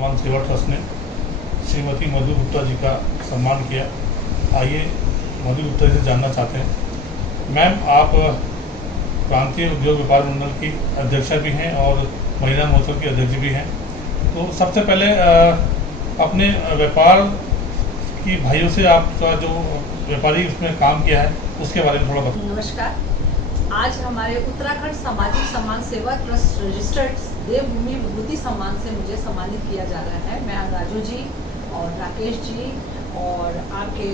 सम्मान सेवा ट्रस्ट ने श्रीमती मधु गुप्ता जी का सम्मान किया। आइए मधु गुप्ता जी से जानना चाहते हैं। मैम, आप प्रांतीय उद्योग व्यापार मंडल की अध्यक्षा भी हैं और महिला महोत्सव की अध्यक्ष भी हैं। तो सबसे पहले अपने व्यापार की भाइयों से आपका जो व्यापारी उसमें काम किया है उसके बारे में थोड़ा बताइए। नमस्कार। आज हमारे उत्तराखंड सामाजिक सम्मान सेवा ट्रस्ट रजिस्टर्ड देवभूमि विभूति सम्मान से मुझे सम्मानित किया जा रहा है। मैं राजू जी और राकेश जी और आपके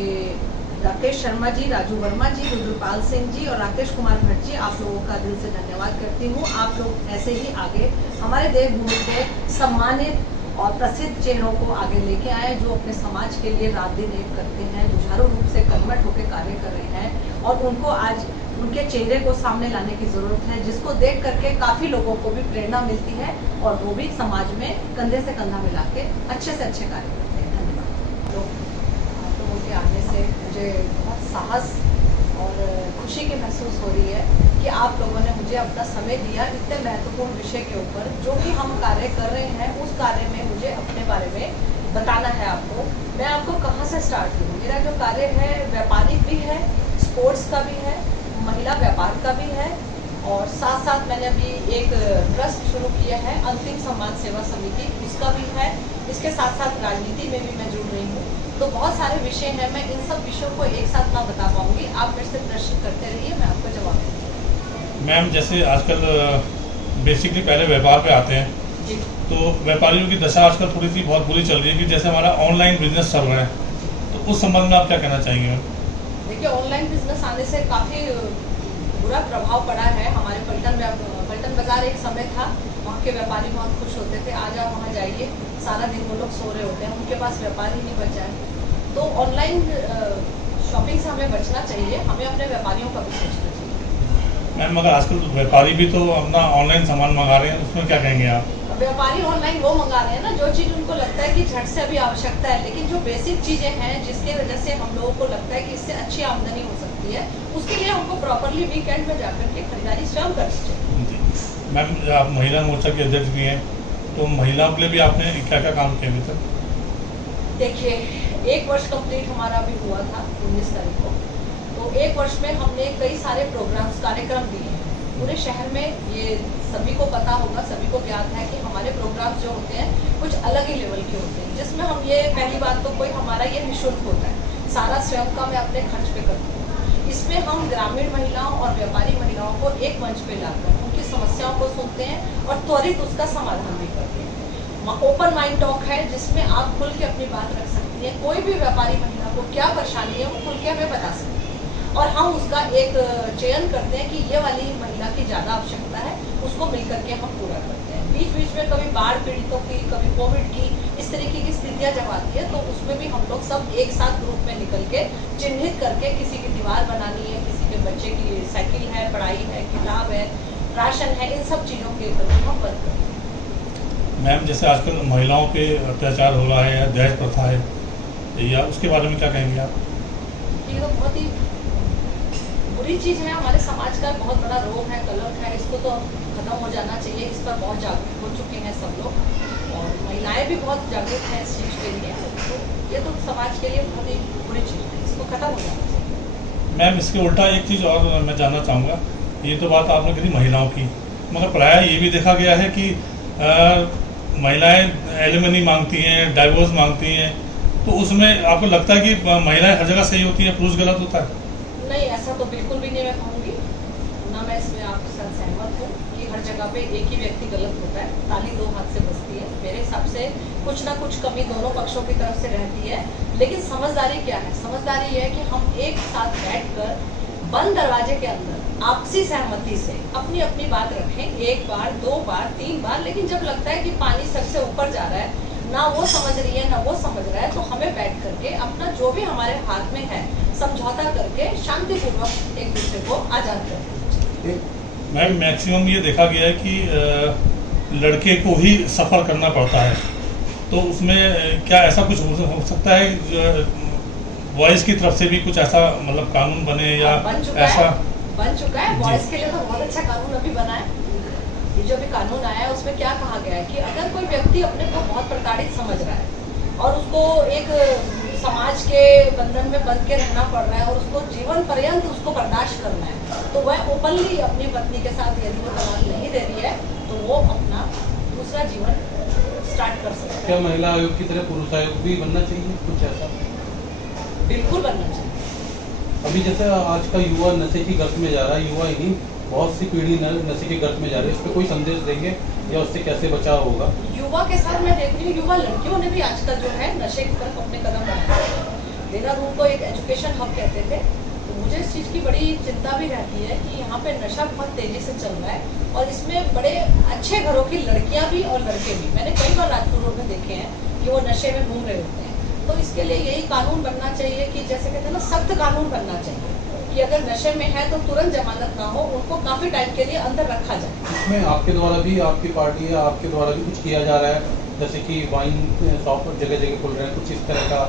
राकेश शर्मा जी, राजू वर्मा जी, रुद्रपाल सिंह जी और राकेश कुमार भट्ट जी, आप लोगों का दिल से धन्यवाद करती हूँ। आप लोग ऐसे ही आगे हमारे देवभूमि के सम्मानित और प्रसिद्ध चेहरों को आगे लेके आए, जो अपने समाज के लिए रात दिन एक करते हैं, जुझारू रूप से कर्मठ होकर कार्य कर रहे हैं और उनको आज उनके चेहरे को सामने लाने की ज़रूरत है, जिसको देख करके काफ़ी लोगों को भी प्रेरणा मिलती है और वो भी समाज में कंधे से कंधा मिला के अच्छे से अच्छे कार्य करते हैं। धन्यवाद। तो आप लोगों के आने से मुझे बहुत साहस और खुशी की महसूस हो रही है कि आप लोगों ने मुझे अपना समय दिया इतने महत्वपूर्ण विषय के ऊपर। जो भी हम कार्य कर रहे हैं उस कार्य में मुझे अपने बारे में बताना है आपको। मैं आपको कहाँ से स्टार्ट करूँ? मेरा जो कार्य है व्यापारिक भी है, स्पोर्ट्स का भी है, महिला व्यापार का भी है और साथ साथ मैंने अभी एक ट्रस्ट शुरू किया है अंतिम सम्मान सेवा समिति, उसका भी है। इसके साथ साथ राजनीति में भी मैं जुड़ रही हूँ। तो बहुत सारे विषय हैं, मैं इन सब विषयों को एक साथ ना बता पाऊंगी। आप मेरे से प्रश्न करते रहिए, मैं आपको जवाब दूँगी। मैम, जैसे आजकल बेसिकली पहले व्यापार पे आते हैं, तो व्यापारियों की दशा आजकल थोड़ी सी बहुत बुरी चल रही है कि जैसे हमारा ऑनलाइन बिजनेस चल रहा है, तो उस संबंध में आप क्या कहना चाहेंगे मैम? देखिए, ऑनलाइन बिजनेस आने से काफ़ी बुरा प्रभाव पड़ा है। हमारे पलटन बाजार एक समय था, वहाँ के व्यापारी बहुत खुश होते थे, आ जाओ वहाँ जाइए, सारा दिन वो लोग सो रहे होते हैं, उनके पास व्यापार ही नहीं बचा है। तो ऑनलाइन शॉपिंग से हमें बचना चाहिए, हमें अपने व्यापारियों का भी सोचना चाहिए। मैम, मगर आजकल तो व्यापारी भी तो अपना ऑनलाइन सामान मंगा रहे हैं, उसमें क्या कहेंगे आप? व्यापारी ऑनलाइन वो मंगा रहे हैं ना जो चीज़ उनको लगता है कि झट से अभी आवश्यकता है, लेकिन जो बेसिक चीज़ें हैं जिसके वजह से हम लोगों को लगता है कि इससे अच्छी आमदनी हो सकती है, उसके लिए हमको प्रॉपरली वीकेंड में जाकर के खरीदारी स्वयं करनी चाहिए। मैम, आप महिला मोर्चा की अध्यक्ष भी हैं, तो महिलाओं के लिए भी आपने क्या क्या काम किया अभी तक? देखिए, 1 वर्ष कंप्लीट हमारा अभी हुआ था 19 तारीख को। तो 1 वर्ष में हमने कई सारे प्रोग्राम्स कार्यक्रम दिए हैं पूरे शहर में। ये सभी को पता होगा, सभी को ज्ञात है कि हमारे प्रोग्राम्स जो होते हैं कुछ अलग ही लेवल के होते हैं, जिसमें हम ये पहली बात तो कोई हमारा ये निःशुल्क होता है, सारा स्वयं का मैं अपने खर्च पे करती हूँ। इसमें हम ग्रामीण महिलाओं और व्यापारी महिलाओं को एक मंच पे लाकर उनकी समस्याओं को सुनते हैं और त्वरित उसका समाधान भी करते हैं। ओपन माइंड टॉक है जिसमें आप खुल के अपनी बात रख सकती हैं। कोई भी व्यापारी महिला को क्या परेशानी है वो खुल के हमें बता सकती है और हम उसका एक चयन करते हैं कि ये वाली महिला की ज़्यादा आवश्यकता है, उसको मिलकर के हम पूरा करते हैं। बीच बीच में कभी बाढ़ पीड़ितों की, कभी कोविड की, इस तरीके की स्थितियाँ जब आती है तो उसमें भी हम लोग सब एक साथ ग्रुप में निकल के चिन्हित करके, किसी की दीवार बनानी है, किसी के बच्चे की साइकिल है, पढ़ाई है, किताब है, राशन है, इन सब चीज़ों के ऊपर हम वर्क करते हैं। मैम, जैसे आजकल महिलाओं पे अत्याचार हो रहा है या दहेज प्रथा है, या उसके बारे में क्या कहेंगे आप? ये तो बहुत ही बुरी चीज़ है, हमारे समाज का बहुत बड़ा रोग है, कलंक है। इसको तो खत्म हो जाना चाहिए। इस पर बहुत जागरूक हो चुके हैं सब लोग और महिलाएं भी बहुत जागरूक हैं इस चीज़ के लिए। तो ये तो समाज के लिए बहुत ही बुरी चीज़ है, इसको खत्म हो जाना चाहिए। मैम, इसके उल्टा एक चीज़ और मैं जानना चाहूँगा। ये तो बात आपने कही महिलाओं की, मगर प्रायः ये भी देखा गया है कि महिलाएं एलिमनी मांगती हैं, डाइवोर्स मांगती हैं, तो उसमें आपको लगता है कि महिलाएं हर जगह सही होती हैं, पुरुष गलत होता है? नहीं, ऐसा तो बिल्कुल भी नहीं मैं कहूँगी, ना मैं इसमें आपके साथ सहमत हूँ कि हर जगह पे एक ही व्यक्ति गलत होता है। ताली 2 हाथ से बजती है। मेरे हिसाब से कुछ ना कुछ कमी दोनों पक्षों की तरफ से रहती है, लेकिन समझदारी क्या है? समझदारी ये है कि हम एक साथ बैठकर बंद दरवाजे के अंदर आपसी सहमति से अपनी अपनी बात रखें, 1 बार, 2 बार, 3 बार, लेकिन जब लगता है कि पानी सर से ऊपर जा रहा है, ना वो समझ रही है ना वो समझ रहा है, तो हमें बैठ करके अपना जो भी हमारे हाथ में है समझौता करके शांतिपूर्वक एक दूसरे को आज़ाद करें। मैम, मैक्सिमम ये देखा गया है कि लड़के को ही सफ़र करना पड़ता है, तो उसमें क्या ऐसा कुछ हो सकता है बॉयज़ की तरफ से भी कुछ ऐसा मतलब कानून बने या बन चुका ऐसा? है बॉयज़ के लिए तो बहुत अच्छा कानून अभी बना है। ये जो भी कानून आया है उसमें क्या कहा गया है कि अगर कोई व्यक्ति अपने को बहुत प्रताड़ित समझ रहा है और उसको एक समाज के बंधन में बंध के रहना पड़ रहा है और उसको जीवन पर्यंत उसको बर्दाश्त करना है, तो वह ओपनली अपनी पत्नी के साथ यदि वो तलाक नहीं दे रही है तो वो अपना दूसरा जीवन स्टार्ट कर सकता है। क्या महिला आयोग की तरह पुरुष आयोग भी बनना चाहिए, कुछ ऐसा? बिल्कुल बनना चाहिए। अभी जैसे आज का युवा नशे की गर्त में जा रहा है, युवा ही बहुत सी पीढ़ी नशे की गर्त में जा रही है, इस पर कोई संदेश देंगे या उससे कैसे बचाव होगा? युवा के साथ मैं देख रही हूँ युवा लड़कियों ने भी आजकल जो है नशे की तरफ अपने कदम बढ़ाए हैं। देहरादून को एक एजुकेशन हब कहते थे, तो मुझे इस चीज़ की बड़ी चिंता भी रहती है कि यहाँ पे नशा बहुत तेजी से चल रहा है और इसमें बड़े अच्छे घरों की लड़कियाँ भी और लड़के भी, मैंने कई बार राजपुर रोड में देखे हैं कि वो नशे में घूम रहे होते हैं। तो इसके लिए यही कानून बनना चाहिए कि जैसे कहते हैं ना, सख्त कानून बनना चाहिए कि अगर नशे में है तो तुरंत जमानत ना हो, उनको काफ़ी टाइम के लिए अंदर रखा जाए। इसमें आपके द्वारा भी, आपकी पार्टी या आपके द्वारा भी कुछ किया जा रहा है, जैसे कि वाइन शॉप जगह जगह खुल रहे हैं, कुछ इस तरह का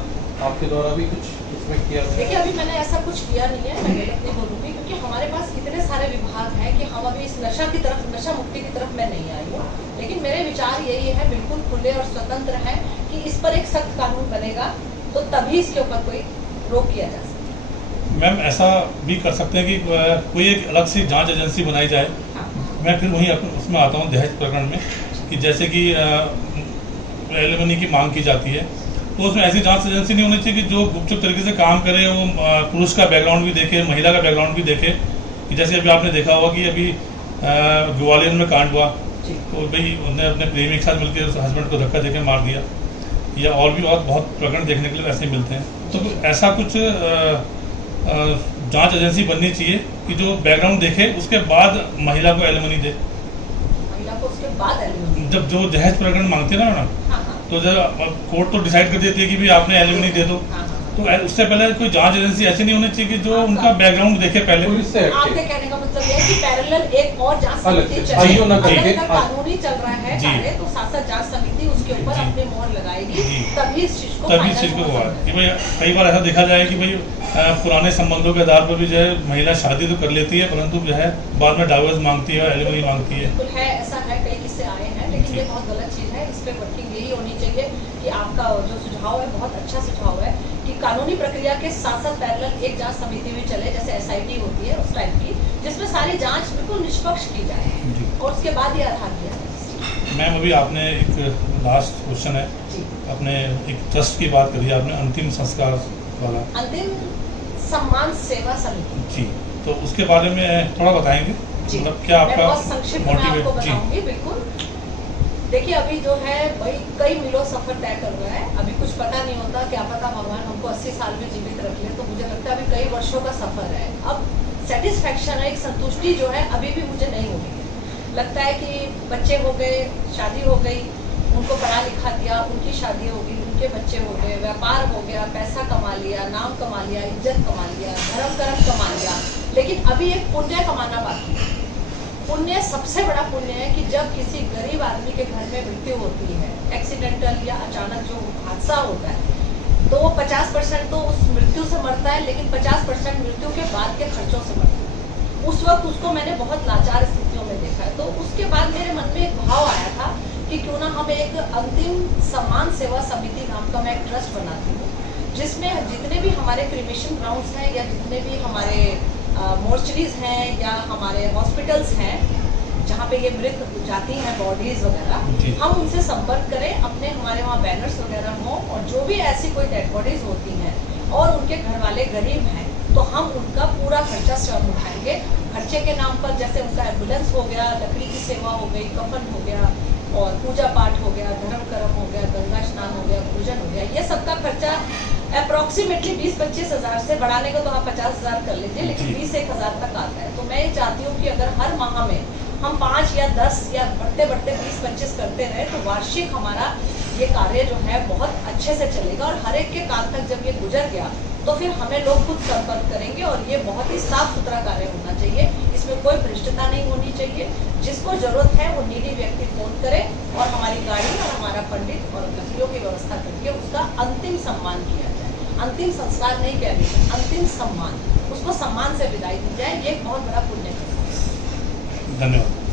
आपके द्वारा भी कुछ इसमें किया गया? देखिए अभी मैंने ऐसा कुछ किया नहीं है, मैं गलत नहीं बोलूँगी, क्योंकि हमारे पास इतने सारे विभाग हैं कि हम अभी इस नशा की तरफ, नशा मुक्ति की तरफ मैं नहीं आई हूँ। लेकिन मेरे विचार यही है, बिल्कुल खुले और स्वतंत्र हैं कि इस पर एक सख्त कानून बनेगा तो तभी इसके ऊपर कोई रोक किया जा सकता है। मैम ऐसा भी कर सकते हैं कि कोई एक अलग सी जांच एजेंसी बनाई जाए। हाँ। मैं फिर वहीं उसमें आता हूँ दहेज प्रकरण में, कि जैसे कि एलिमनी की मांग की जाती है, तो उसमें ऐसी जांच एजेंसी नहीं होनी चाहिए कि जो गुपचुप तरीके से काम करे, वो पुरुष का बैकग्राउंड भी देखे, महिला का बैकग्राउंड भी देखे। कि जैसे अभी आपने देखा होगा कि अभी ग्वालियर में कांड हुआ, तो भाई उन्होंने अपने प्रेमी के साथ मिलकर उस हस्बैंड को धक्का देकर मार दिया, या और भी बहुत प्रकरण देखने के लिए ऐसे मिलते हैं। तो ऐसा कुछ जांच एजेंसी बननी चाहिए कि जो बैकग्राउंड देखे, उसके बाद महिला को एलिमनी दे। महिला को उसके बाद एलिमनी, जब जो दहेज प्रकरण मांगते हैं ना मैडम, हाँ हाँ तो जब कोर्ट तो डिसाइड कर देती है कि भाई आपने एलिमनी दे दो, हाँ हाँ। तो उससे पहले कोई जांच एजेंसी ऐसी नहीं होनी चाहिए कि जो उनका बैकग्राउंड देखे पहले। पुलिस से हटके। आपके कहने का मतलब यह है कि पैरेलल एक और जांच अलग समिति से, चले। आईओ ना करके, अगर कानूनी चल रहा है जी। कार्य, तो शासन जांच समिति उसके ऊपर जी। अपनी मोहर लगाएगी, जी। तभी इस चीज को तभी इस चीज़ को हुआ है कि भाई कई बार ऐसा देखा जाए कि भाई पुराने संबंधों के आधार पर भी जो है महिला शादी तो कर लेती है, परंतु जो है बाद में डाइवोर्स मांगती है, एलिमनी मांगती है। बिल्कुल है, ऐसा है, कई किस्से आए हैं, लेकिन जी। ये बहुत गलत चीज़ है। इस पे वर्किंग यही होनी चाहिए कि आपका जो सुझाव है बहुत अच्छा सुझाव है कि कानूनी प्रक्रिया के साथ साथ पैरेलल एक जांच समिति भी चले, जैसे एसआईटी होती है उस टाइप की, जिसमें सारी जांच बिल्कुल निष्पक्ष की जाए जी। और उसके बाद ही आधार दिया जाए। मैम अभी आपने एक लास्ट क्वेश्चन है, जी। अपने एक ट्रस्ट की बात करी आपने, अंतिम संस्कार वाला। अंतिम सम्मान सेवा समिति, जी, तो उसके बारे में थोड़ा बताएंगे, जी। मतलब क्या मैं आपका बहुत संक्षिप्त में आपको मोटिवेट? जी बताऊंगी। बिल्कुल, देखिए अभी जो है भाई कई मीलों सफर तय कर रहा है, अभी कुछ पता नहीं होता, क्या पता भगवान हमको 80 साल में जीवित रख ले, तो मुझे लगता है अभी कई वर्षों का सफर है। अब सेटिस्फैक्शन है, एक संतुष्टि जो है अभी भी मुझे नहीं हो गई। लगता है कि बच्चे हो गए, शादी हो गई, उनको पढ़ा लिखा दिया, उनकी शादी हो गई, उनके बच्चे हो गए, व्यापार हो गया, पैसा कमा लिया, नाम कमा लिया, इज्जत कमा लिया, धर्म कर्म कमा लिया, लेकिन अभी एक पुण्य कमाना बाकी है। पुण्य सबसे बड़ा पुण्य है कि जब किसी गरीब आदमी के घर में मृत्यु होती है, एक्सीडेंटल या अचानक जो हादसा होता है, तो वो 50% तो उस मृत्यु से मरता है, लेकिन 50% मृत्यु के बाद के खर्चों से मरता है। उस वक्त उसको मैंने बहुत लाचार स्थितियों में देखा है। तो उसके बाद मेरे मन में एक भाव आया था कि क्यों ना हम एक अंतिम सम्मान सेवा समिति नाम का मैं एक ट्रस्ट बनाती हूँ, जिसमें जितने भी हमारे क्रिमेशन ग्राउंड्स हैं या जितने भी हमारे मोर्चरीज हैं या हमारे हॉस्पिटल्स हैं जहाँ पे ये मृत जाती हैं बॉडीज वगैरह, हम उनसे संपर्क करें, अपने हमारे वहाँ बैनर्स वगैरह हों, और जो भी ऐसी कोई डेड बॉडीज होती हैं और उनके घर वाले गरीब हैं, तो हम उनका पूरा खर्चा स्वयं उठाएंगे। खर्चे के नाम पर जैसे उनका एम्बुलेंस हो गया, लकड़ी की सेवा हो गई, कफन हो गया, और पूजा पाठ हो गया, धर्म कर्म हो गया, गंगा स्नान हो गया, पूजन हो गया, ये सबका खर्चा अप्रॉक्सीमेटली 20-25 हज़ार से, बढ़ाने को तो आप 50,000 कर लीजिए, लेकिन 20-1,000 तक आता है। तो मैं ये चाहती हूँ कि अगर हर माह में हम 5 या 10 या बढ़ते बढ़ते 20-25 करते रहे, तो वार्षिक हमारा ये कार्य जो है बहुत अच्छे से चलेगा, और हर एक के काल तक जब ये गुजर गया तो फिर हमें लोग खुद संपर्क करेंगे, और ये बहुत ही साफ सुथरा कार्य होना चाहिए, इसमें कोई भ्रष्टता नहीं होनी चाहिए। जिसको जरूरत है वो नीडी व्यक्ति फोन करे, और हमारी गाड़ी और हमारा पंडित और लकड़ियों की व्यवस्था करके उसका अंतिम सम्मान किया जाए। अंतिम संस्कार नहीं कह रही, अंतिम सम्मान, उसको सम्मान से विदाई दी जाए, ये एक बहुत बड़ा पुण्य है। धन्यवाद।